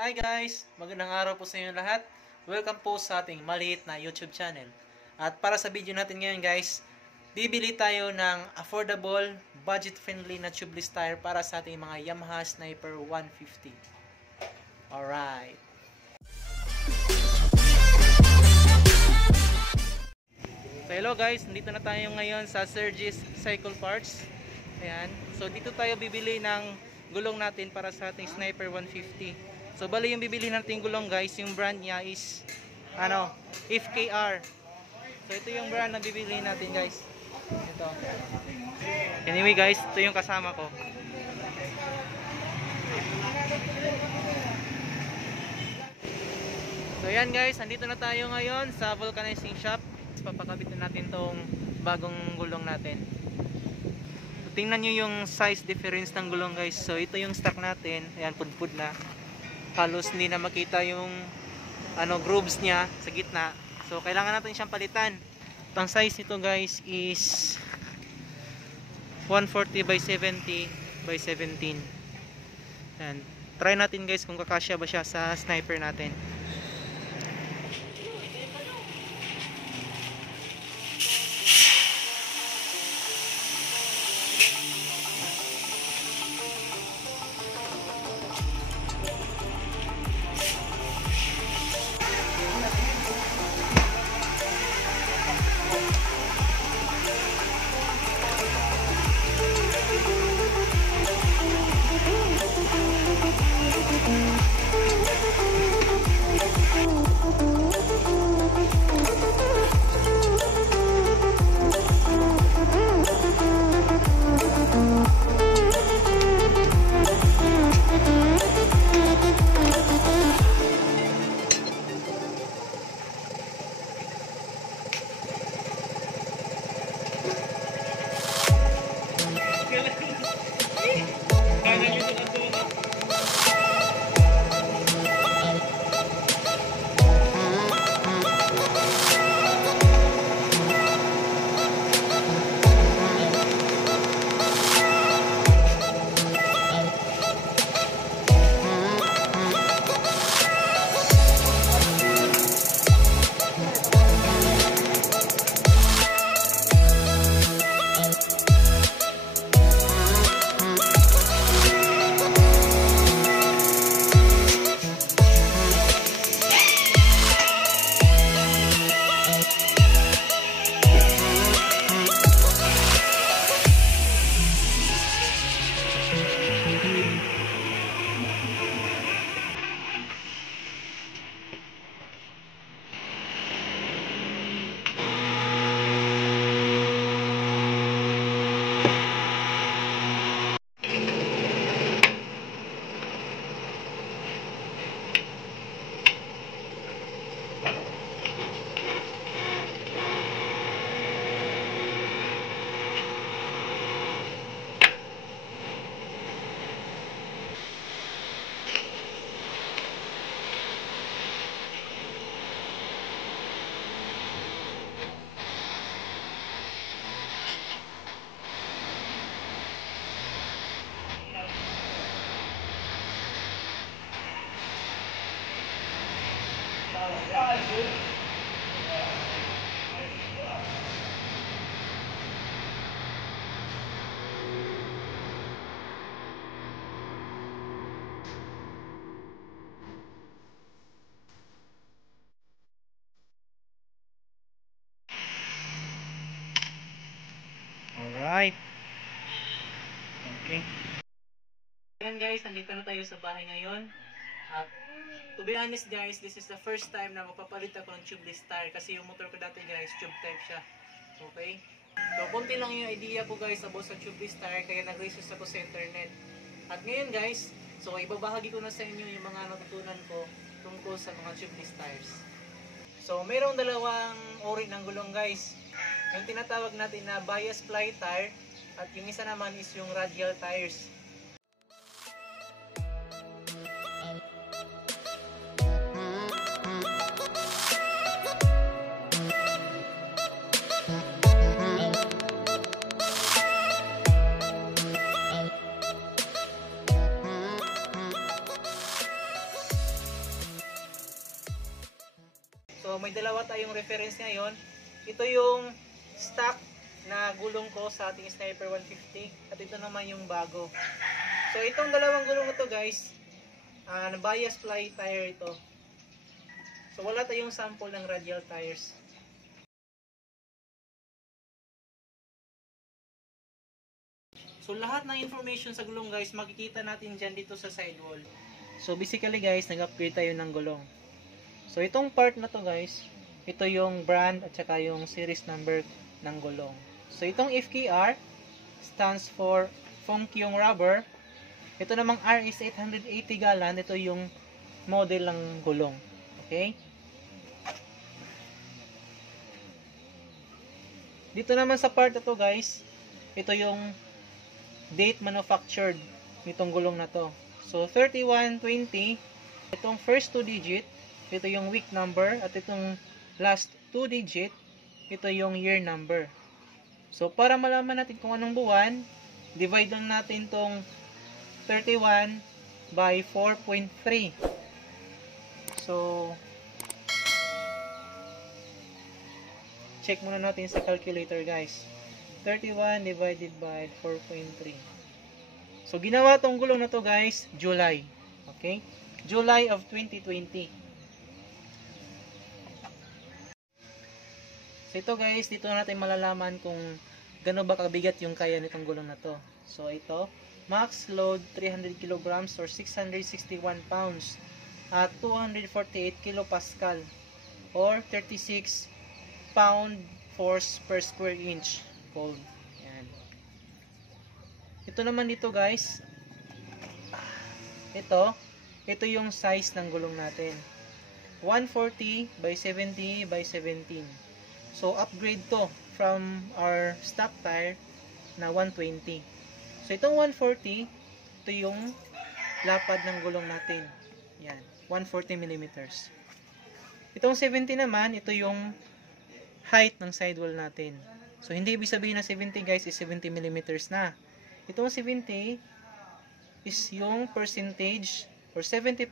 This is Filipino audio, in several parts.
Hi guys! Magandang araw po sa inyo lahat. Welcome po sa ating maliit na YouTube channel. At para sa video natin ngayon guys, bibili tayo ng affordable, budget-friendly na tubeless tire para sa ating mga Yamaha Sniper 150. Alright! So hello guys, nandito na tayo ngayon sa Sergis Cycle Parts. Ayan. So dito tayo bibili ng gulong natin para sa ating Sniper 150. So bali yung bibili natin gulong guys, yung brand niya is FKR. So ito yung brand na bibili natin guys. Ito. Anyway guys, ito yung kasama ko. So yan guys, andito na tayo ngayon sa vulcanizing shop. Papakabit na natin tong bagong gulong natin. So, tingnan nyo yung size difference ng gulong guys. So ito yung stock natin. Ayan, pudpud na. Halos hindi na makita yung grooves niya sa gitna. So kailangan natin siyang palitan. Ang size nito guys is 140 by 70 by 17. Ayan. Try natin guys kung kakasya ba siya sa Sniper natin. Alright. Okay. Ayan guys, nandito na tayo sa bahay ngayon. At to be honest guys, this is the first time na magpapalit ako ng tubeless tire kasi yung motor ko dati guys, tube type siya. Okay? So, konti lang yung idea ko guys about sa tubeless tire kaya nag-research ako sa internet. At ngayon guys, so ibabahagi ko na sa inyo yung mga natutunan ko tungkol sa mga tubeless tires. So, mayroong dalawang uri ng gulong guys. Yung tinatawag natin na bias ply tire at yung isa naman is yung radial tires. So may dalawa tayong reference ngayon. Ito yung stock na gulong ko sa ating Sniper 150 at ito naman yung bago. So itong dalawang gulong ito guys, bias ply tire ito. So wala tayong sample ng radial tires. So lahat ng information sa gulong guys, makikita natin dyan dito sa sidewall. So basically guys, nag-upgrade tayo ng gulong. So itong part na to guys, ito yung brand at saka yung series number ng gulong. So itong FKR stands for Fongkyong Rubber. Ito namang R is 880 gallon. Ito yung model ng gulong. Okay? Dito naman sa part na to guys, ito yung date manufactured nitong gulong na to. So 3120, itong first 2 digit, ito yung week number, at itong last 2 digit, ito yung year number. So para malaman natin kung anong buwan, divide lang natin tong 31 by 4.3. So check muna natin sa calculator guys. 31 divided by 4.3. So ginawa tong gulong na to guys, July. Okay? July of 2020. So ito guys, dito natin malalaman kung gaano ba kabigat yung kaya nitong gulong na to. So ito, max load 300 kilograms or 661 pounds at 248 kilopascal or 36 pound force per square inch. Cold. Yan. Ito naman dito guys, ito yung size ng gulong natin, 140 by 70 by 17. So upgrade to from our stock tire na 120. So itong 140, ito yung lapad ng gulong natin. Yan, 140 millimeters. Itong 70 naman, ito yung height ng sidewall natin. So hindi ibig sabihin na 70 guys is 70 millimeters na. Itong 70 is yung percentage or 70%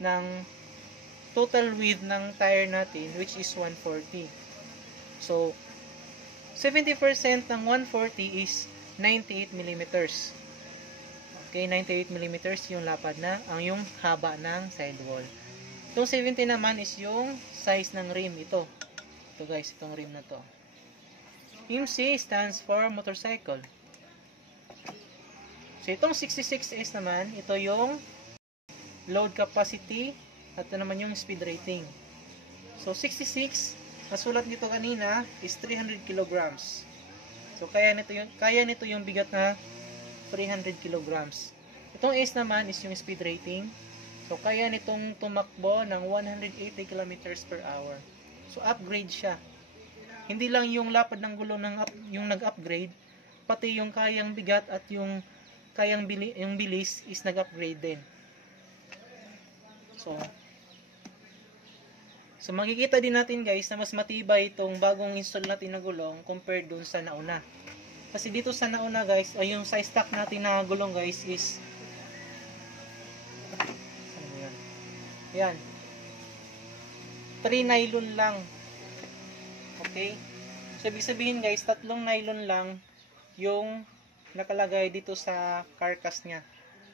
ng total width ng tire natin, which is 140. So 70% ng 140 is 98 millimeters. Okay, 98 millimeters yung lapad na, yung haba ng sidewall. Itong 70 naman is yung size ng rim. Ito guys, itong rim na to. Yung C stands for motorcycle. So itong 66S naman, ito yung load capacity at ito naman yung speed rating. So 66, nasulat nito kanina is 300 kilograms. So kaya nito yung bigat na 300 kilograms. Itong S naman is yung speed rating. So kaya nitong tumakbo ng 180 kilometers per hour. So upgrade siya. Hindi lang yung lapad ng gulong yung nag-upgrade, pati yung kayang bigat at yung yung bilis is nag-upgrade din. So makikita din natin guys na mas matibay itong bagong install natin na gulong compared dun sa nauna. Kasi dito sa nauna guys, ay yung size stock natin na gulong guys is yan. 3 nylon lang. Okay? So, ibig sabihin guys, 3 nylon lang yung nakalagay dito sa carcass niya.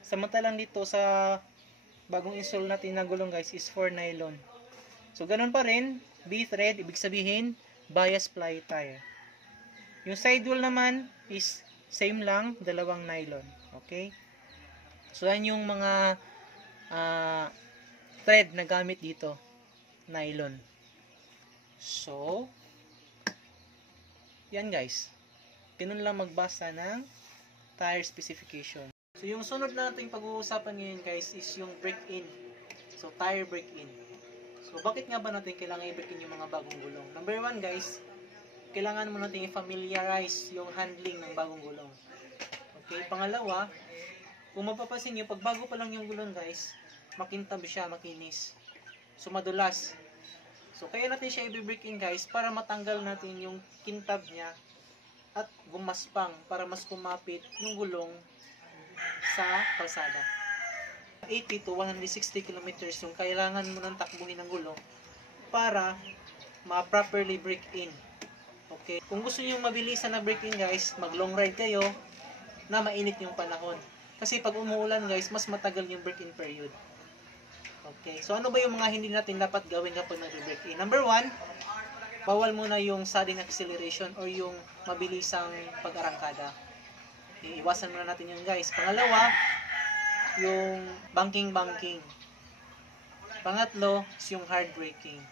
Samantalang dito sa bagong install natin na gulong guys is 4 nylon. So, ganun pa rin, B-thread, ibig sabihin, bias ply tire. Yung sidewall naman is same lang, 2 nylon. Okay? So, yan yung mga thread na gamit dito. Nylon. So, yan guys. Ganun lang magbasa ng tire specification. So, yung sunod na natin pag-uusapan ngayon guys is yung break-in. So, tire break-in. So, bakit nga ba natin kailangan i-break-in yung mga bagong gulong? Number 1 guys, kailangan mo natin i-familiarize yung handling ng bagong gulong. Okay, pangalawa, kung mapapansin nyo, pag bago pa lang yung gulong guys, makintab siya, makinis. So, madulas. So, kaya natin siya i-break-in guys para matanggal natin yung kintab niya at gumaspang para mas kumapit yung gulong sa kalsada. 80 to 160 kilometers yung kailangan mo ng takbuhin ng gulong para ma-properly break in. Okay? Kung gusto niyo mabilisan na break in guys, mag long ride kayo na mainit yung panahon. Kasi pag umuulan guys, mas matagal yung break in period. Okay? So ano ba yung mga hindi natin dapat gawin kapag nag-break in? Number 1, bawal muna yung sudden acceleration or yung mabilisang pag-arangkada. Iiwasan muna natin yun guys. Pangalawa, yung banking. Pangatlo is yung hard braking.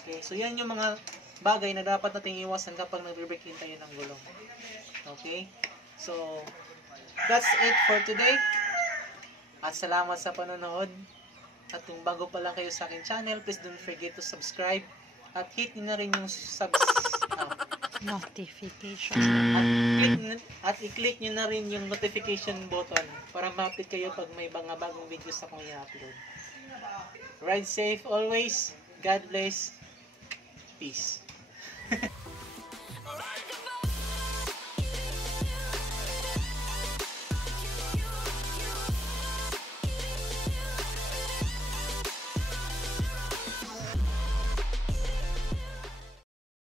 Okay, so yan yung mga bagay na dapat nating iwasan kapag nagbe-break in tayo ng gulong. Okay? So, that's it for today. At salamat sa panonood. At kung bago pa lang kayo sa aking channel, please don't forget to subscribe. At hit nyo na rin yung notification. At i-click nyo na rin yung notification button para ma-update kayo pag may mga bagong videos akong i-upload. Ride safe always. God bless. Peace.